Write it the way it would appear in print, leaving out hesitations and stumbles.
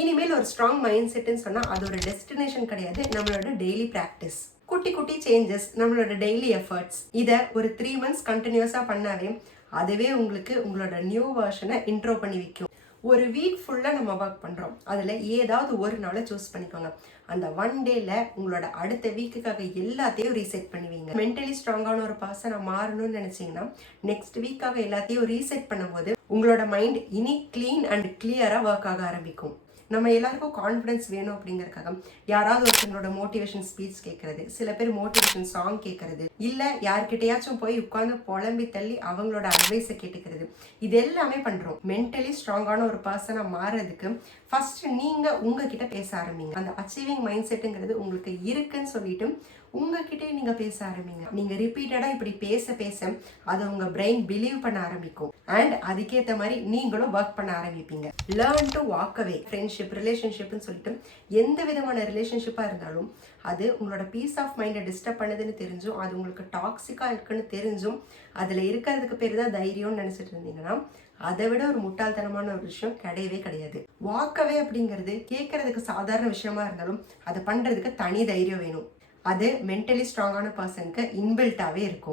இனிமேல் ஒரு strong mind செட்னு சொன்னா அது ஒரு டெஸ்டினேஷன் கிடையாது, நம்மளோட டெய்லி பிராக்டிஸ். குட்டி குட்டி சேஞ்சஸ், நம்மளோட டெய்லி எஃபர்ட்ஸ், இதை ஒரு 3 months கண்டினியூஸா பண்ணாவே அதுவே உங்களுக்கு உங்களோட நியூ வெர்ஷனை இன்ட்ரோ பண்ணி வைக்கும். ஒரு வீக் ஃபுல்லா நம்ம ஒர்க் பண்றோம், அதுல ஏதாவது ஒரு நாளை சூஸ் பண்ணிக்கோங்க. அந்த 1 dayல உங்களோட அடுத்த வீக்குக்காக எல்லாத்தையும் ரீசெட் பண்ணுவீங்க. மென்டலி ஸ்ட்ராங்கான ஒரு பர்சனை மாறணும்னு நினைச்சீங்கன்னா நெக்ஸ்ட் வீக்காக எல்லாத்தையும் ரீசெட் பண்ணும்போது உங்களோட மைண்ட் இனி கிளீன் அண்ட் கிளியரா ஒர்க் ஆக ஆரம்பிக்கும். நம்ம எல்லாருக்கும் கான்ஃபிடன்ஸ் வேணும் அப்படிங்கறதுக்காக யாராவது ஒருத்தங்களோட மோட்டிவேஷன் ஸ்பீச் கேட்கறது, சில பேர் மோட்டிவேஷன் சாங் கேட்கறது, இல்ல யார்கிட்டயாச்சும் போய் உட்கார்ந்து புலம்பி தள்ளி அவங்களோட அட்வைஸை கேட்டுக்கிறது, இது எல்லாமே பண்றோம். மென்டலி ஸ்ட்ராங்கான ஒரு பர்சனா மாறதுக்கு ஃபர்ஸ்ட் நீங்க உங்ககிட்ட பேச ஆரம்பிங்க. அந்த அச்சீவிங் மைண்ட் செட்டுங்கிறது உங்களுக்கு இருக்குன்னு சொல்லிட்டு உங்ககிட்டே நீங்க பேச ஆரம்பிங்க. நீங்க ரிப்பீட்டடா இப்படி பேச பேச அதை உங்க பிரெயின் பிலீவ் பண்ண ஆரம்பிக்கும் அண்ட் அதுக்கேற்ற மாதிரி நீங்களும் ஒர்க் பண்ண ஆரம்பிப்பீங்க. Learn to walk away. Friendship, ரிலேஷன்ஷிப்னு சொல்லிட்டு எந்த விதமான ரிலேஷன்ஷிப்பா இருந்தாலும் அது உங்களோட பீஸ் ஆஃப் மைண்டை டிஸ்டர்ப் பண்ணுதுன்னு தெரிஞ்சும் அது உங்களுக்கு டாக்ஸிக்கா இருக்குன்னு தெரிஞ்சும் அதுல இருக்கிறதுக்கு பேர் தான் தைரியம்னு நினைச்சிட்டு இருந்தீங்கன்னா அதை விட ஒரு முட்டாள்தனமான ஒரு விஷயம் கிடையவே கிடையாது. வாக்கவே அப்படிங்கிறது கேட்கறதுக்கு சாதாரண விஷயமா இருந்தாலும் அதை பண்றதுக்கு தனி தைரியம் வேணும். அது மென்டலி ஸ்ட்ராங்கான பர்சனுக்கு இன்பில்ட்டாவே இருக்கும்.